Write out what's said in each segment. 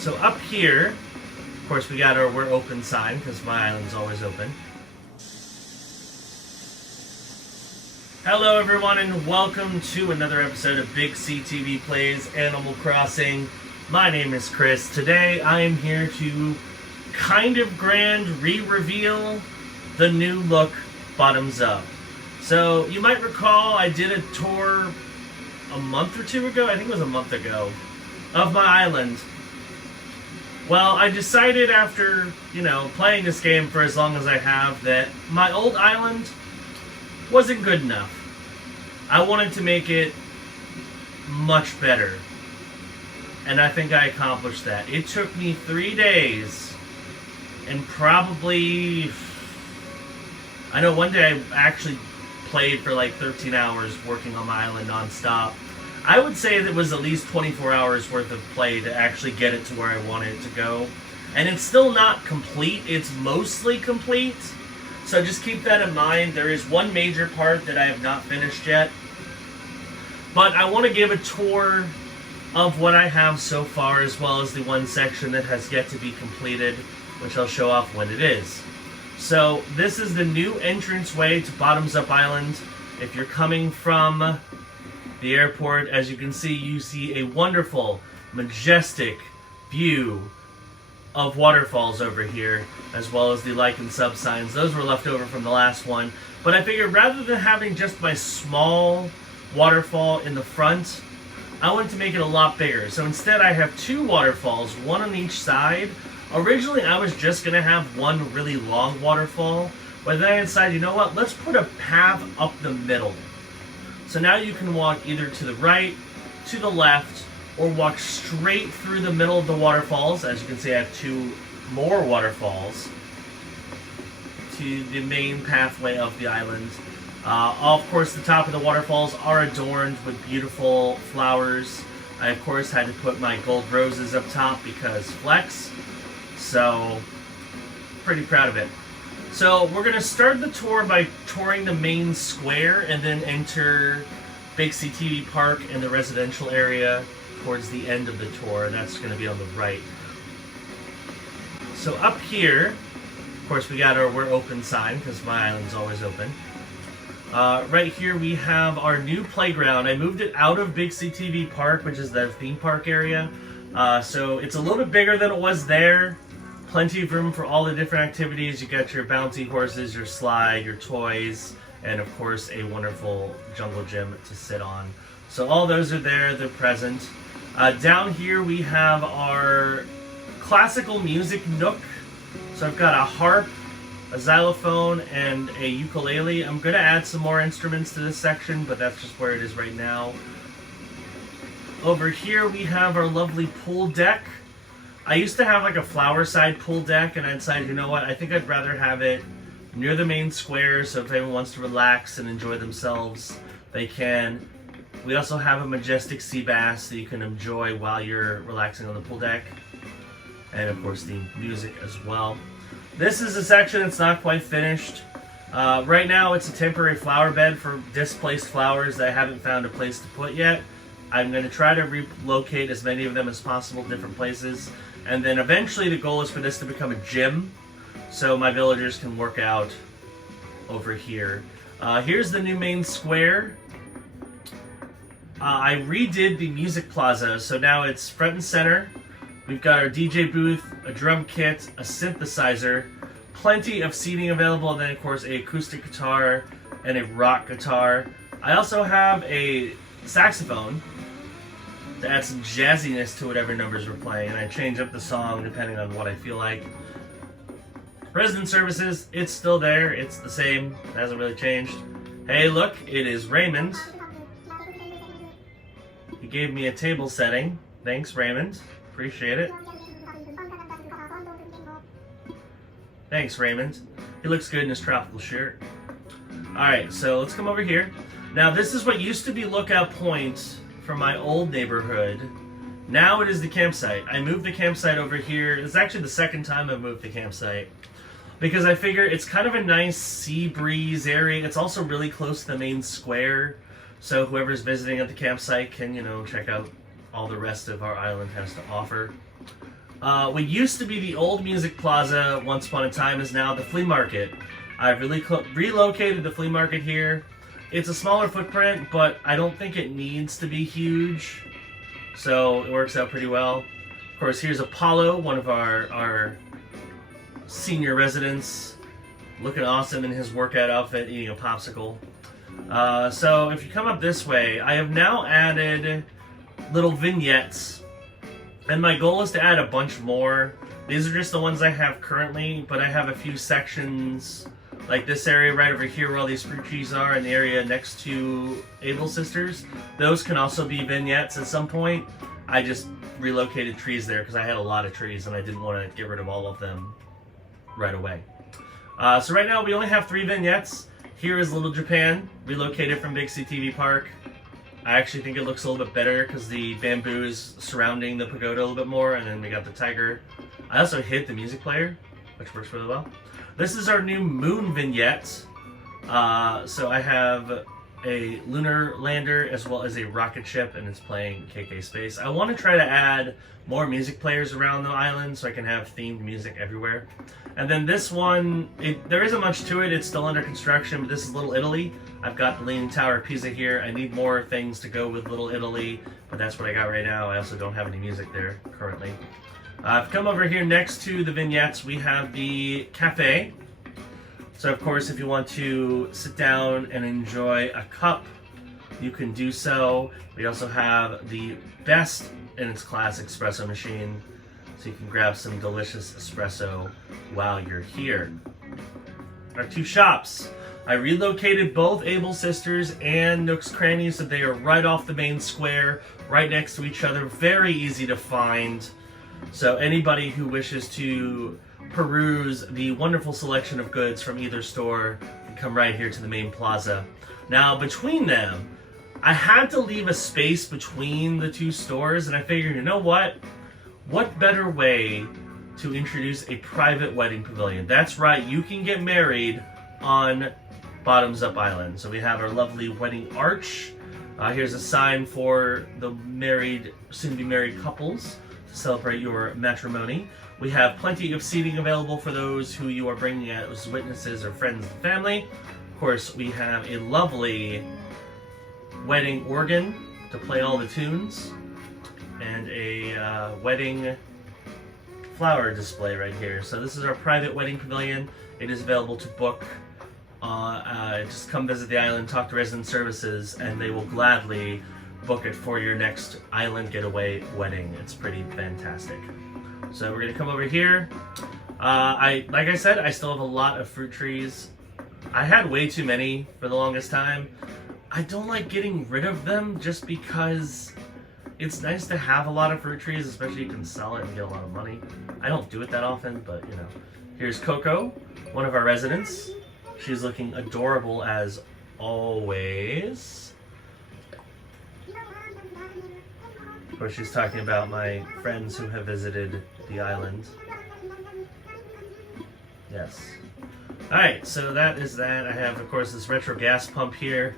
So up here, of course, we got our "We're Open" sign because my island's always open. Hello everyone and welcome to another episode of BigCTV Plays Animal Crossing. My name is Chris. Today I am here to kind of grand re-reveal the new look Bottoms Up. So you might recall I did a tour a month or two ago, I think it was a month ago, of my island. Well, I decided after, playing this game for as long as I have that my old island wasn't good enough. I wanted to make it much better. And I think I accomplished that. It took me 3 days and probably... I know one day I actually played for like 13 hours working on my island non-stop. I would say that was at least 24 hours worth of play to actually get it to where I wanted it to go. And it's still not complete. It's mostly complete. So just keep that in mind. There is one major part that I have not finished yet. But I want to give a tour of what I have so far, as well as the one section that has yet to be completed, which I'll show off when it is. So this is the new entranceway to Bottoms Up Island. If you're coming from the airport, as you can see, you see a wonderful, majestic view of waterfalls over here, as well as the like and sub signs. Those were left over from the last one. But I figured rather than having just my small waterfall in the front, I wanted to make it a lot bigger. So instead I have two waterfalls, one on each side. Originally I was just going to have one really long waterfall, but then I decided, you know what, let's put a path up the middle. So now you can walk either to the right, to the left, or walk straight through the middle of the waterfalls. As you can see, I have two more waterfalls to the main pathway of the island. Of course, the top of the waterfalls are adorned with beautiful flowers. I, of course, had to put my gold roses up top because flex. So, pretty proud of it. So, we're going to start the tour by touring the main square and then enter BigCTV Park and the residential area towards the end of the tour. That's going to be on the right. So, up here, of course, we got our "We're Open" sign because my island's always open. Right here we have our new playground. I moved it out of BigCTV Park, which is the theme park area. So it's a little bit bigger than it was there. Plenty of room for all the different activities. You got your bouncy horses, your slide, your toys, and of course a wonderful jungle gym to sit on. So all those are there, they're present. Down here we have our classical music nook. So I've got a harp, a xylophone, and a ukulele. I'm going to add some more instruments to this section, but that's just where it is right now. Over here we have our lovely pool deck. I used to have like a flower side pool deck, and I decided, you know what, I think I'd rather have it near the main square, so if anyone wants to relax and enjoy themselves, they can. We also have a majestic sea bass that you can enjoy while you're relaxing on the pool deck. And of course the music as well. This is a section that's not quite finished. Right now it's a temporary flower bed for displaced flowers that I haven't found a place to put yet. I'm going to try to relocate as many of them as possible, different places. And then eventually the goal is for this to become a gym, so my villagers can work out over here. Here's the new main square. I redid the music plaza, so now it's front and center. We've got our DJ booth, a drum kit, a synthesizer, plenty of seating available, and then of course a acoustic guitar and a rock guitar. I also have a saxophone to add some jazziness to whatever numbers we're playing, and I change up the song depending on what I feel like. Resident services, it's still there, it's the same, it hasn't really changed. Hey look, it is Raymond. He gave me a table setting. Thanks Raymond, appreciate it. Thanks Raymond. He looks good in his tropical shirt. Alright, so let's come over here. Now this is what used to be Lookout Point from my old neighborhood. Now it is the campsite. I moved the campsite over here. It's actually the second time I've moved the campsite, because I figure it's kind of a nice sea breeze area. It's also really close to the main square, so whoever's visiting at the campsite can, check out all the rest of our island has to offer. What used to be the old Music Plaza once upon a time is now the flea market. I've relocated the flea market here. It's a smaller footprint, but I don't think it needs to be huge, so it works out pretty well. Of course, here's Apollo, one of our senior residents, looking awesome in his workout outfit, eating a popsicle. So if you come up this way, I have now added little vignettes, and my goal is to add a bunch more. These are just the ones I have currently, but I have a few sections, like this area right over here where all these fruit trees are, and the area next to Able Sisters. Those can also be vignettes at some point. I just relocated trees there because I had a lot of trees and I didn't want to get rid of all of them right away. So right now we only have 3 vignettes. Here is Little Japan, relocated from BigCTV Park. I actually think it looks a little bit better because the bamboo is surrounding the pagoda a little bit more, and then we got the tiger. I also hid the music player, which works really well. This is our new moon vignette. So I have a lunar lander as well as a rocket ship, and it's playing KK Space. I want to try to add more music players around the island so I can have themed music everywhere. And then this one, there isn't much to it. It's still under construction, but this is Little Italy. I've got the Leaning Tower of Pisa here. I need more things to go with Little Italy, but that's what I got right now. I also don't have any music there currently. I've come over here next to the vignettes. We have the cafe. So of course, if you want to sit down and enjoy a cup, you can do so. We also have the best in its class espresso machine, so you can grab some delicious espresso while you're here. Our 2 shops. I relocated both Able Sisters and Nook's Crannies so they are right off the main square, right next to each other, very easy to find. So anybody who wishes to peruse the wonderful selection of goods from either store can come right here to the main plaza. Now between them, I had to leave a space between the 2 stores, and I figured, you know what? What better way to introduce a private wedding pavilion? That's right, you can get married on Bottoms Up Island. So we have our lovely wedding arch. Here's a sign for the soon-to-be married couples to celebrate your matrimony. We have plenty of seating available for those who you are bringing as witnesses or friends and family. Of course, we have a lovely wedding organ to play all the tunes, and a wedding flower display right here. So this is our private wedding pavilion. It is available to book. Just come visit the island, talk to resident services, and they will gladly book it for your next island getaway wedding. It's pretty fantastic. So we're gonna come over here. Like I said, I still have a lot of fruit trees. I had way too many for the longest time. I don't like getting rid of them just because it's nice to have a lot of fruit trees, especially you can sell it and get a lot of money. I don't do it that often, but you know. Here's Coco, one of our residents. She's looking adorable as always. Of course, she's talking about my friends who have visited the island. Yes. Alright, so that is that. I have, of course, this retro gas pump here.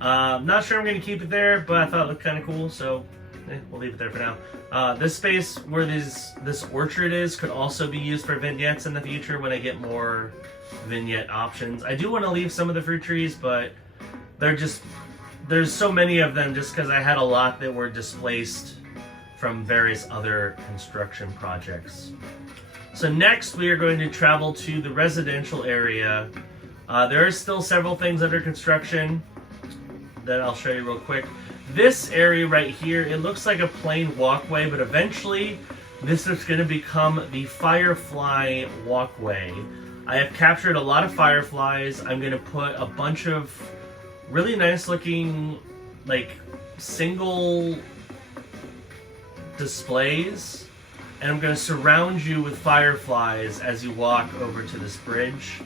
Not sure I'm going to keep it there, but I thought it looked kind of cool, so we'll leave it there for now. This space where this orchard is could also be used for vignettes in the future when I get more vignette options. I do want to leave some of the fruit trees, but there's so many of them just because I had a lot that were displaced from various other construction projects. So next we are going to travel to the residential area. There are still several things under construction that I'll show you real quick. This area right here, it looks like a plain walkway, but eventually this is going to become the Firefly Walkway. I have captured a lot of fireflies. I'm going to put a bunch of really nice looking, like, single displays, and I'm going to surround you with fireflies as you walk over to this bridge.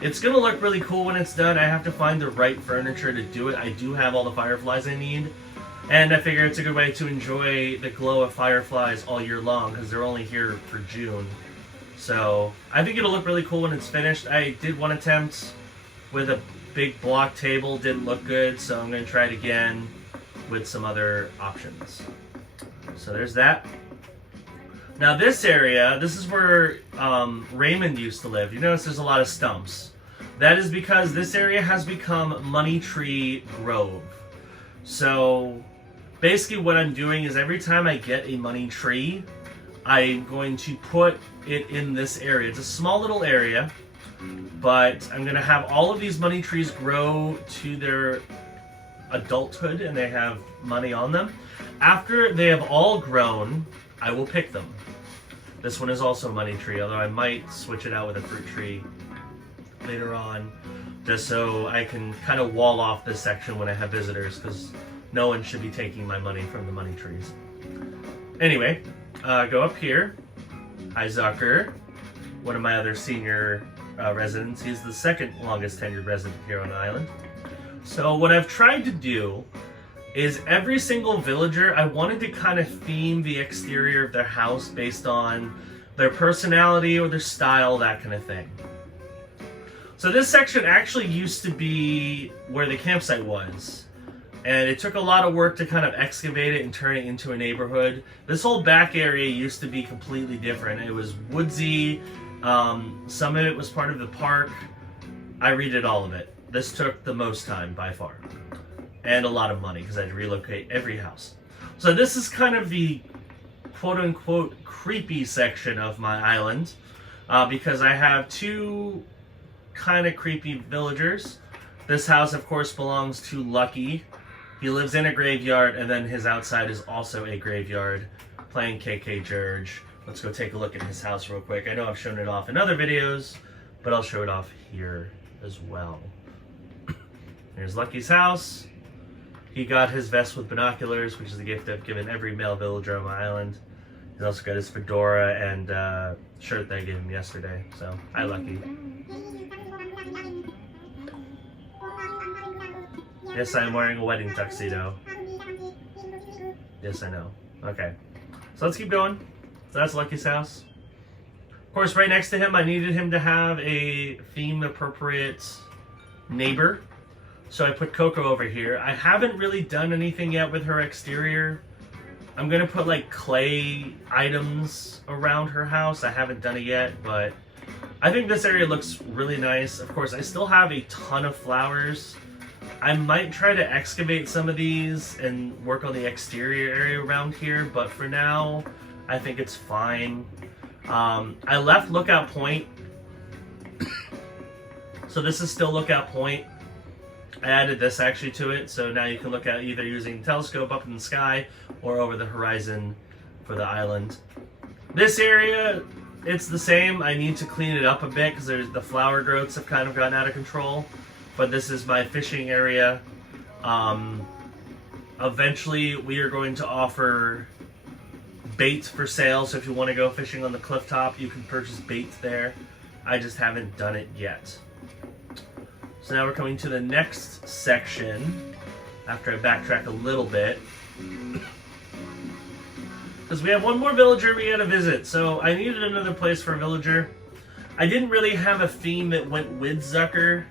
It's going to look really cool when it's done. I have to find the right furniture to do it. I do have all the fireflies I need, and I figure it's a good way to enjoy the glow of fireflies all year long because they're only here for June. So I think it'll look really cool when it's finished. I did one attempt with a big block table, didn't look good, so I'm going to try it again with some other options. So there's that. Now this area, this is where Raymond used to live. You notice there's a lot of stumps. That is because this area has become Money Tree Grove. So basically what I'm doing is every time I get a money tree, I'm going to put it in this area. It's a small little area, but I'm going to have all of these money trees grow to their adulthood and they have money on them. After they have all grown, I will pick them. This one is also a money tree, although I might switch it out with a fruit tree later on, just so I can kind of wall off this section when I have visitors, because no one should be taking my money from the money trees. Anyway, go up here. Hi, Zucker, one of my other senior residents. He's the second longest tenured resident here on the island. So what I've tried to do is every single villager, I wanted to kind of theme the exterior of their house based on their personality or their style, that kind of thing. So this section actually used to be where the campsite was. And it took a lot of work to kind of excavate it and turn it into a neighborhood. This whole back area used to be completely different. It was woodsy. Some of it was part of the park. I redid all of it. This took the most time by far. And a lot of money because I had to relocate every house. So this is kind of the quote-unquote creepy section of my island because I have two kind of creepy villagers. This house, of course, belongs to Lucky. He lives in a graveyard, and then his outside is also a graveyard, playing KK George. Let's go take a look at his house real quick. I know I've shown it off in other videos, but I'll show it off here as well. Here's Lucky's house. He got his vest with binoculars, which is a gift I've given every male villager on my island. He's also got his fedora and shirt that I gave him yesterday. So, hi, Lucky. Yes, I'm wearing a wedding tuxedo. Yes, I know. Okay. So let's keep going. So that's Lucky's house. Of course, right next to him, I needed him to have a theme-appropriate neighbor. So I put Coco over here. I haven't really done anything yet with her exterior. I'm going to put like clay items around her house. I haven't done it yet, but I think this area looks really nice. Of course, I still have a ton of flowers. I might try to excavate some of these and work on the exterior area around here, but for now, I think it's fine. I left Lookout Point. So this is still Lookout Point. I added this actually to it, so now you can look at either using the telescope up in the sky or over the horizon for the island. This area, it's the same. I need to clean it up a bit because the flower growths have kind of gotten out of control. But this is my fishing area. Eventually, we are going to offer bait for sale, so if you want to go fishing on the cliff top, you can purchase bait there. I just haven't done it yet. So now we're coming to the next section, after I backtrack a little bit. Because we have one more villager we gotta visit, so I needed another place for a villager. I didn't really have a theme that went with Zucker,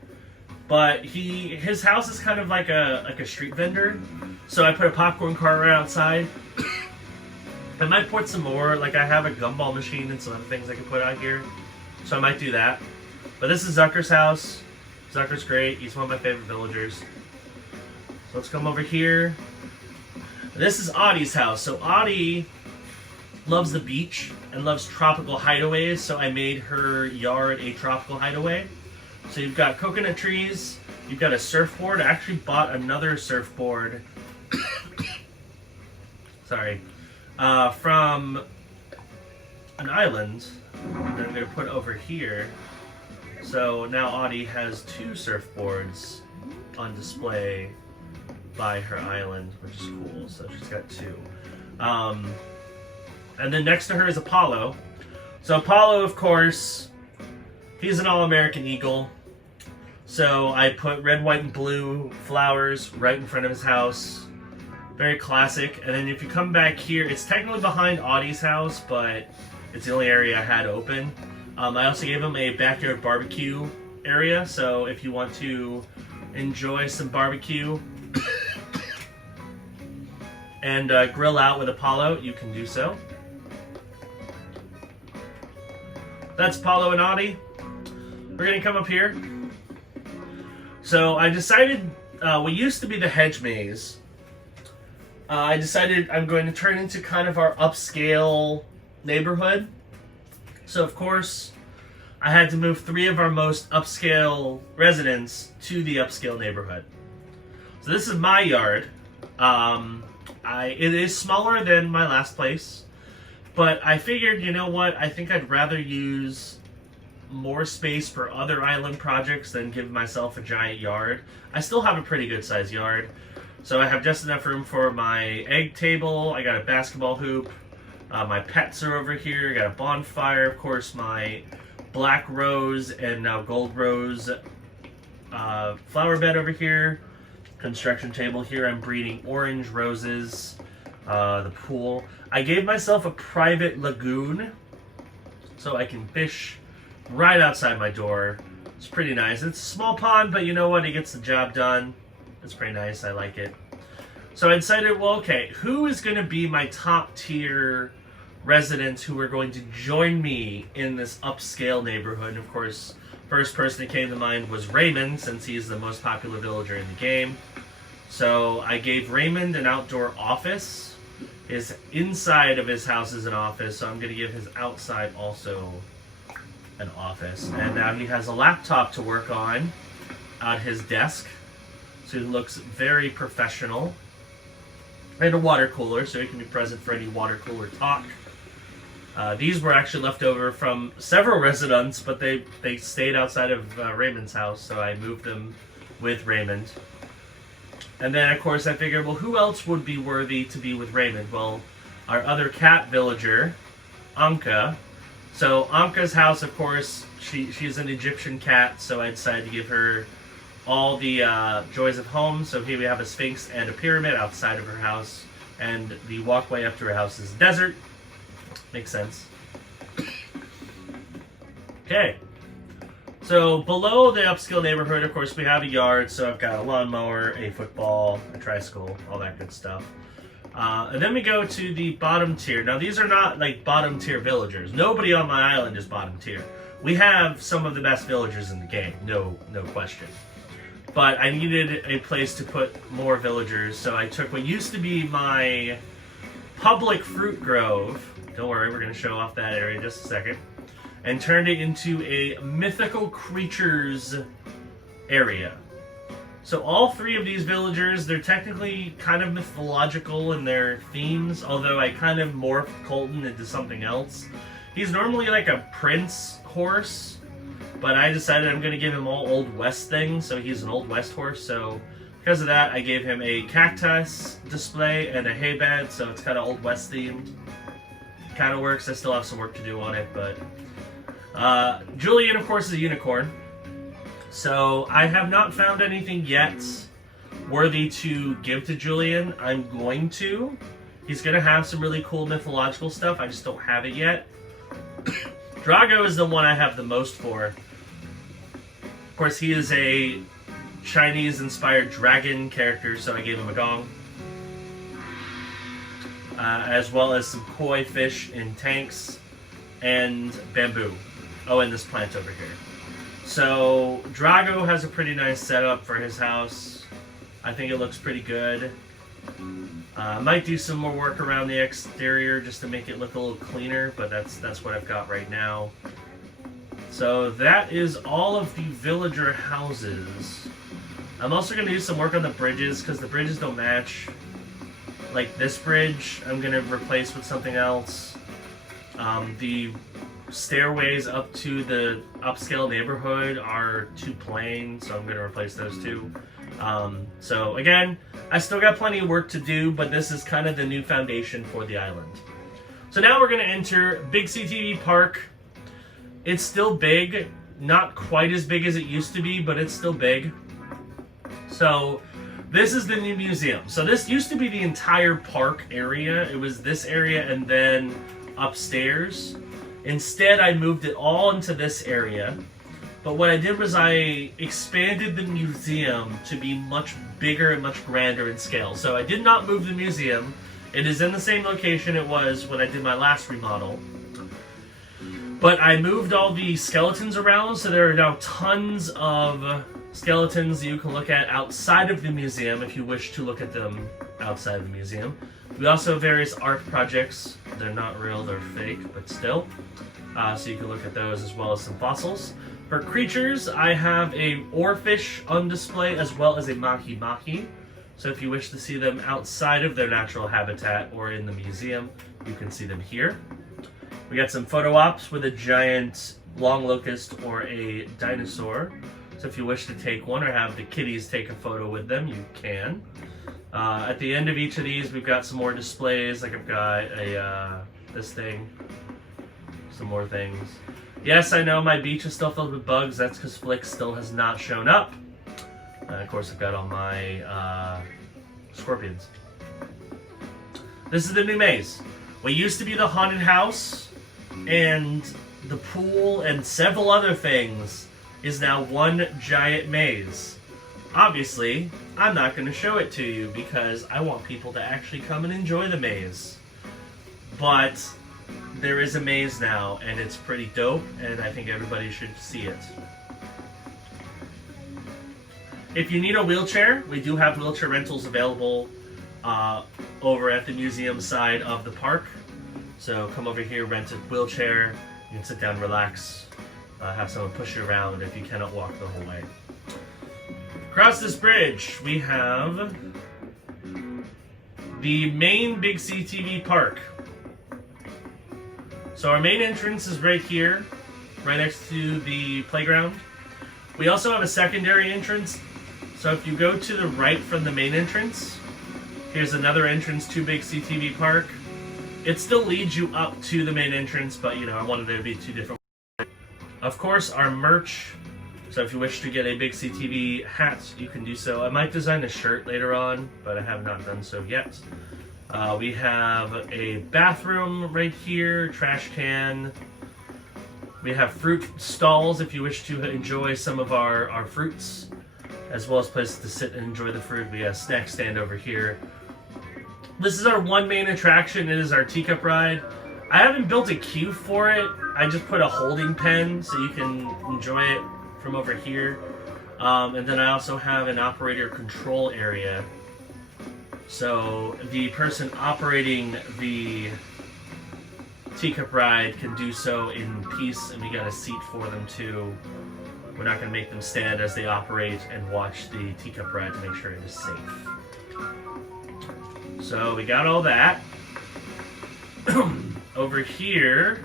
but his house is kind of like a street vendor, so I put a popcorn cart right outside. I might put some more, like I have a gumball machine and some other things I can put out here, so I might do that. But this is Zucker's house. Zucker's great. He's one of my favorite villagers. So let's come over here. This is Audie's house. So Audie loves the beach and loves tropical hideaways, so I made her yard a tropical hideaway. So you've got coconut trees, you've got a surfboard. I actually bought another surfboard sorry, from an island that I'm going to put over here. So now Audie has two surfboards on display by her island, which is cool. So she's got two. And then next to her is Apollo. So Apollo, of course, he's an all-American eagle. So I put red, white, and blue flowers right in front of his house. Very classic. And then if you come back here, it's technically behind Audie's house, but it's the only area I had open. I also gave him a backyard barbecue area, so if you want to enjoy some barbecue and grill out with Apollo, you can do so. That's Paulo and Audie. We're gonna come up here. So I decided, what used to be the hedge maze, I decided I'm going to turn into kind of our upscale neighborhood. So of course, I had to move 3 of our most upscale residents to the upscale neighborhood. So this is my yard. It is smaller than my last place, but I figured, you know what, I think I'd rather use more space for other island projects than give myself a giant yard. I still have a pretty good sized yard. So I have just enough room for my egg table, I got a basketball hoop, my pets are over here, I got a bonfire, of course my black rose and now gold rose flower bed over here, construction table here, I'm breeding orange roses, the pool. I gave myself a private lagoon so I can fish right outside my door. It's pretty nice. It's a small pond, but you know what? It gets the job done. It's pretty nice. I like it. So I decided, well, okay, who is going to be my top tier residents who are going to join me in this upscale neighborhood? And of course, first person that came to mind was Raymond, since he's the most popular villager in the game. So I gave Raymond an outdoor office. His inside of his house is an office, so I'm going to give his outside also an office. And now he has a laptop to work on at his desk. So he looks very professional. And a water cooler, so he can be present for any water cooler talk. These were actually left over from several residents, but they stayed outside of Raymond's house, so I moved them with Raymond. And then, of course, I figured, well, who else would be worthy to be with Raymond? Well, our other cat villager, Anka. So Anka's house, of course, she's an Egyptian cat, so I decided to give her all the joys of home. So here we have a sphinx and a pyramid outside of her house, and the walkway up to her house is a desert. Makes sense. Okay. So below the upscale neighborhood, of course, we have a yard. So I've got a lawnmower, a football, a tricycle, all that good stuff. And then we go to the bottom tier. Now these are not like bottom tier villagers. Nobody on my island is bottom tier. We have some of the best villagers in the game, no question. But I needed a place to put more villagers, so I took what used to be my public fruit grove. Don't worry, we're going to show off that area in just a second. And turned it into a mythical creatures area. So all 3 of these villagers, they're technically kind of mythological in their themes, although I kind of morphed Colton into something else. He's normally like a prince horse, but I decided I'm going to give him all Old West things, so he's an Old West horse. So because of that, I gave him a cactus display and a hay bed, so it's kind of Old West themed. Kind of works. I still have some work to do on it, but Julian, of course, is a unicorn. So I have not found anything yet worthy to give to Julian. I'm going to. He's going to have some really cool mythological stuff. I just don't have it yet. Drago is the one I have the most for. Of course, he is a Chinese-inspired dragon character, so I gave him a gong. As well as some koi fish in tanks and bamboo. Oh, and this plant over here. So Drago has a pretty nice setup for his house. I think it looks pretty good. Might do some more work around the exterior just to make it look a little cleaner, but that's what I've got right now. So that is all of the villager houses. I'm also going to do some work on the bridges because the bridges don't match. Like this bridge, I'm going to replace with something else. The stairways up to the upscale neighborhood are too plain, so I'm going to replace those two. So again, I still got plenty of work to do, but this is kind of the new foundation for the island. So now we're going to enter BigCTV Park. It's still big, not quite as big as it used to be, but it's still big. So this is the new museum. So this used to be the entire park area. It was this area and then upstairs. Instead, I moved it all into this area. But what I did was I expanded the museum to be much bigger and much grander in scale. So I did not move the museum. It is in the same location it was when I did my last remodel. But I moved all the skeletons around, so there are now tons of skeletons you can look at outside of the museum if you wish to look at them outside of the museum. We also have various art projects. They're not real, they're fake, but still. So you can look at those as well as some fossils. For creatures, I have a oarfish on display as well as a mahi-mahi. So if you wish to see them outside of their natural habitat or in the museum, you can see them here. We got some photo ops with a giant long locust or a dinosaur. So if you wish to take one or have the kitties take a photo with them, you can. At the end of each of these, we've got some more displays. Like I've got a this thing, some more things. Yes, I know my beach is still filled with bugs. That's because Flick still has not shown up. Of course, I've got all my scorpions. This is the new maze. What used to be the haunted house and the pool and several other things is now one giant maze. Obviously, I'm not going to show it to you because I want people to actually come and enjoy the maze. But there is a maze now, and it's pretty dope, and I think everybody should see it. If you need a wheelchair, we do have wheelchair rentals available over at the museum side of the park. So come over here, rent a wheelchair, you can sit down, relax, have someone push you around if you cannot walk the whole way. Across this bridge, we have the main BigCTV park. So our main entrance is right here, right next to the playground. We also have a secondary entrance. So if you go to the right from the main entrance, here's another entrance to BigCTV Park. It still leads you up to the main entrance, but you know, I wanted it to be two different. Of course, our merch. So if you wish to get a BigCTV hat, you can do so. I might design a shirt later on, but I have not done so yet. We have a bathroom right here, trash can. We have fruit stalls if you wish to enjoy some of our fruits, as well as places to sit and enjoy the fruit. We have a snack stand over here. This is our one main attraction. It is our teacup ride. I haven't built a queue for it. I just put a holding pen so you can enjoy it from over here. And then I also have an operator control area. So the person operating the teacup ride can do so in peace, and we got a seat for them too. We're not going to make them stand as they operate and watch the teacup ride to make sure it is safe. So we got all that. Over here,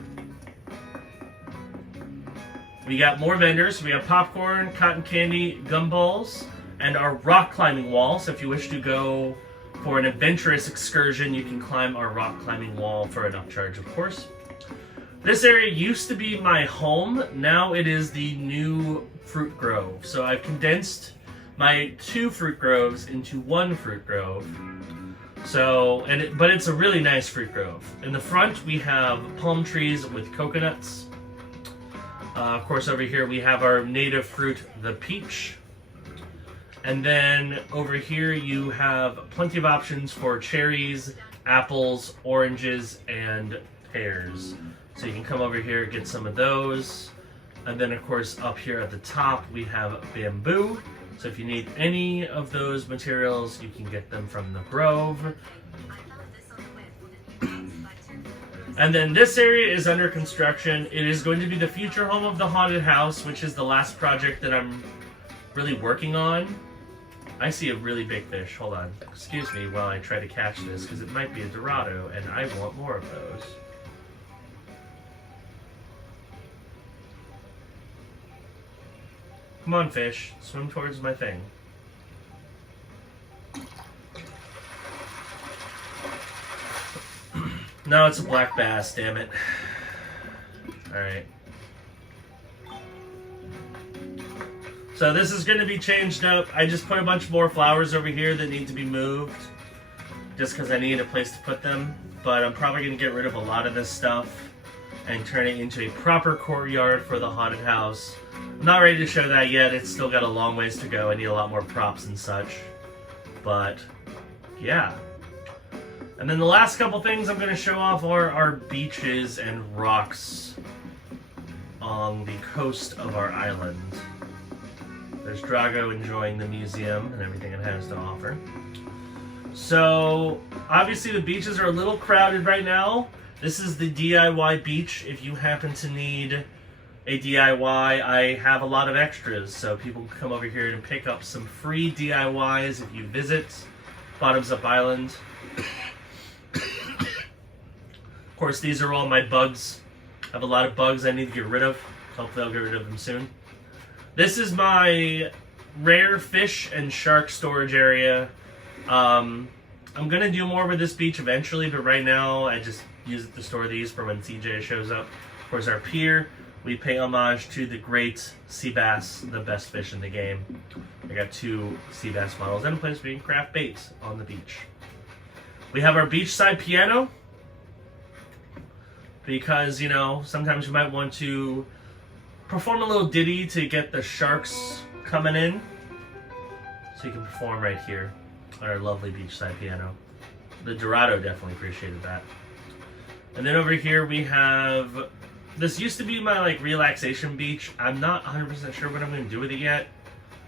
we got more vendors. We have popcorn, cotton candy, gumballs, and our rock climbing wall. So if you wish to go for an adventurous excursion, you can climb our rock climbing wall for an upcharge, of course. This area used to be my home. Now it is the new fruit grove. So I've condensed my 2 fruit groves into 1 fruit grove. So, but it's a really nice fruit grove. In the front, we have palm trees with coconuts. Of course, over here we have our native fruit, the peach. And then over here you have plenty of options for cherries, apples, oranges, and pears. So you can come over here and get some of those. And then of course up here at the top we have bamboo. So if you need any of those materials, you can get them from the grove. And then this area is under construction. It is going to be the future home of the haunted house, which is the last project that I'm really working on. I see a really big fish. Hold on. Excuse me while I try to catch this, because it might be a Dorado, and I want more of those. Come on, fish. Swim towards my thing. No, it's a black bass, damn it. Alright. So this is going to be changed up. I just put a bunch more flowers over here that need to be moved, just because I need a place to put them. But I'm probably going to get rid of a lot of this stuff and turn it into a proper courtyard for the haunted house. I'm not ready to show that yet. It's still got a long ways to go. I need a lot more props and such. But, yeah. And then the last couple things I'm going to show off are our beaches and rocks. on the coast of our island. There's Drago enjoying the museum and everything it has to offer. So, obviously the beaches are a little crowded right now. This is the DIY beach. If you happen to need a DIY, I have a lot of extras, so people can come over here and pick up some free DIYs if you visit Bottoms Up Island. Of course, these are all my bugs. I have a lot of bugs I need to get rid of. Hopefully I'll get rid of them soon. This is my rare fish and shark storage area. I'm going to do more with this beach eventually, but right now I just use it to store these for when CJ shows up. Of course, our pier. We pay homage to the great sea bass, the best fish in the game. I got 2 sea bass models and a place where you can craft baits on the beach. We have our beachside piano because, you know, sometimes you might want to perform a little ditty to get the sharks coming in. So you can perform right here on our lovely beachside piano. The Dorado definitely appreciated that. And then over here we have... This used to be my relaxation beach. I'm not 100% sure what I'm going to do with it yet.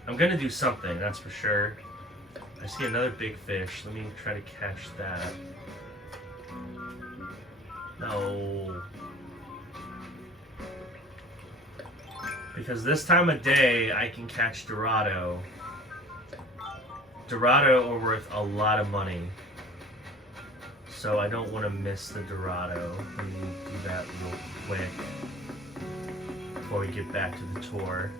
I'm going to do something, that's for sure. I see another big fish. Let me try to catch that. No. Because this time of day, I can catch Dorado. Dorado are worth a lot of money. So I don't want to miss the Dorado. Let me do that real quick before we get back to the tour.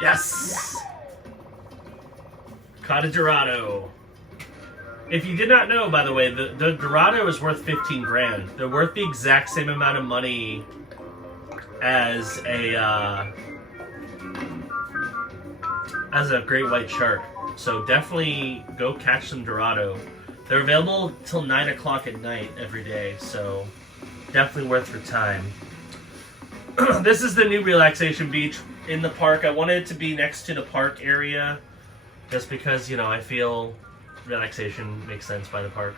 Yes! Caught a Dorado. If you did not know, by the way, the Dorado is worth 15 grand. They're worth the exact same amount of money as a great white shark. So definitely go catch some Dorado. They're available till 9 o'clock at night every day, so definitely worth your time. This is the new relaxation beach in the park. I wanted it to be next to the park area just because, you know, I feel relaxation makes sense by the park.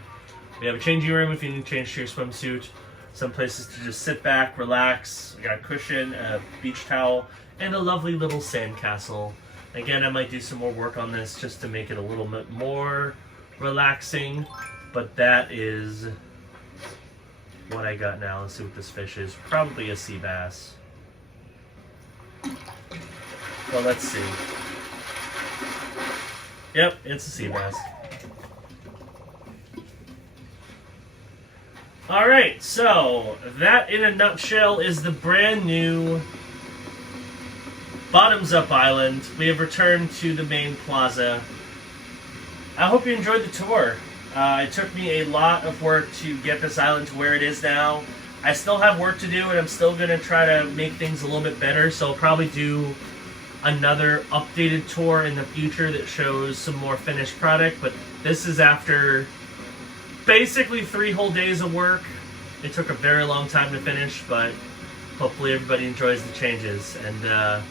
We have a changing room if you need to change to your swimsuit. Some places to just sit back, relax. We got a cushion, a beach towel, and a lovely little sandcastle. Again, I might do some more work on this just to make it a little bit more relaxing, but that is what I got now. Let's see what this fish is. Probably a sea bass. Well, let's see. Yep, it's a sea bass. Alright, so that in a nutshell is the brand new Bottoms Up Island. We have returned to the main plaza. I hope you enjoyed the tour. It took me a lot of work to get this island to where it is now. I still have work to do, and I'm still going to try to make things a little bit better, so I'll probably do another updated tour in the future that shows some more finished product, but this is after basically 3 whole days of work. It took a very long time to finish, but hopefully everybody enjoys the changes, and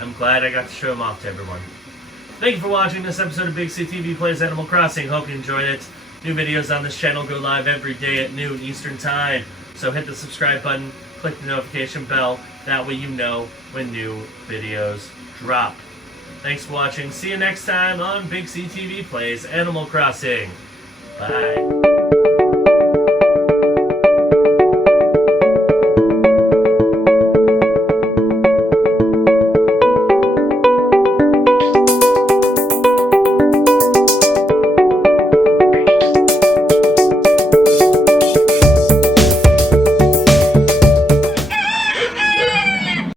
I'm glad I got to show them off to everyone. Thank you for watching this episode of BigCTV Plays Animal Crossing. Hope you enjoyed it. New videos on this channel go live every day at noon Eastern Time, so hit the subscribe button, click the notification bell, that way you know when new videos drop. Thanks for watching. See you next time on BigCTV Plays Animal Crossing. Bye.